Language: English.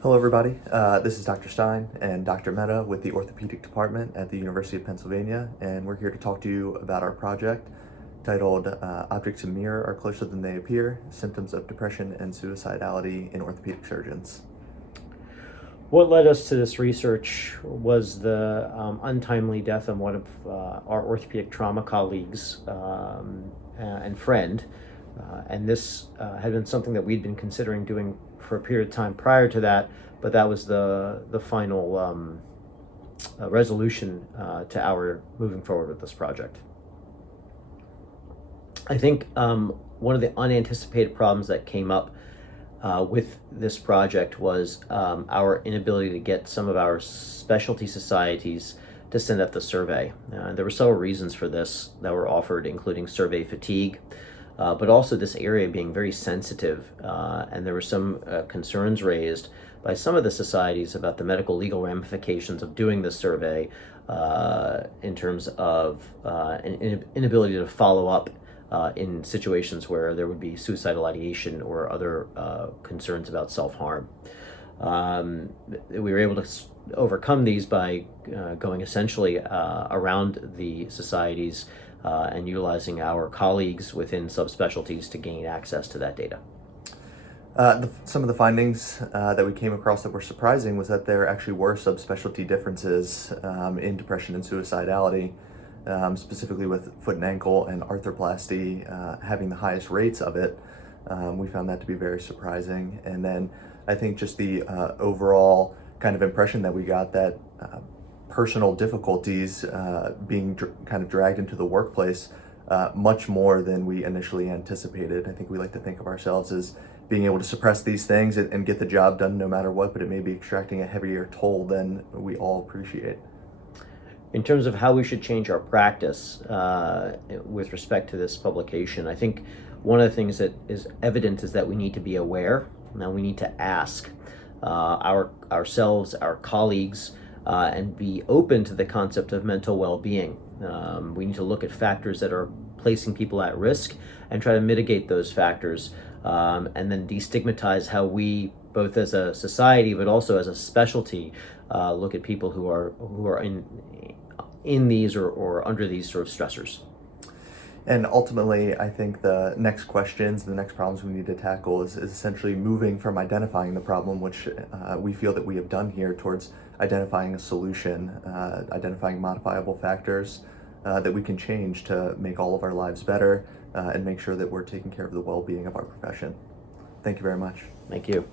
Hello everybody, this is Dr. Stein and Dr. Mehta with the Orthopaedic Department at the University of Pennsylvania, and we're here to talk to you about our project titled Objects in Mirror Are Closer Than They Appear, Symptoms of Depression and Suicidality in Orthopedic Surgeons. What led us to this research was the untimely death of one of our orthopedic trauma colleagues and friend. And this had been something that we'd been considering doing for a period of time prior to that, but that was the final resolution to our moving forward with this project. I think one of the unanticipated problems that came up with this project was our inability to get some of our specialty societies to send out the survey. There were several reasons for this that were offered, including survey fatigue, but also this area being very sensitive, and there were some concerns raised by some of the societies about the medical legal ramifications of doing this survey in terms of an inability to follow up in situations where there would be suicidal ideation or other concerns about self-harm. We were able to overcome these by going essentially around the societies and utilizing our colleagues within subspecialties to gain access to that data. Some of the findings that we came across that were surprising was that there actually were subspecialty differences in depression and suicidality. Specifically with foot and ankle and arthroplasty having the highest rates of it. We found that to be very surprising. And then I think just the overall kind of impression that we got that personal difficulties being kind of dragged into the workplace much more than we initially anticipated. I think we like to think of ourselves as being able to suppress these things and get the job done no matter what, but it may be extracting a heavier toll than we all appreciate. In terms of how we should change our practice with respect to this publication, I think one of the things that is evident is that we need to be aware. Now we need to ask ourselves, our colleagues, and be open to the concept of mental well-being. We need to look at factors that are placing people at risk and try to mitigate those factors, and then destigmatize how we, both as a society but also as a specialty, look at people who are in these or under these sort of stressors. And ultimately, I think the next questions, the next problems we need to tackle is essentially moving from identifying the problem, which we feel that we have done here, towards identifying a solution, identifying modifiable factors that we can change to make all of our lives better and make sure that we're taking care of the well-being of our profession. Thank you very much. Thank you.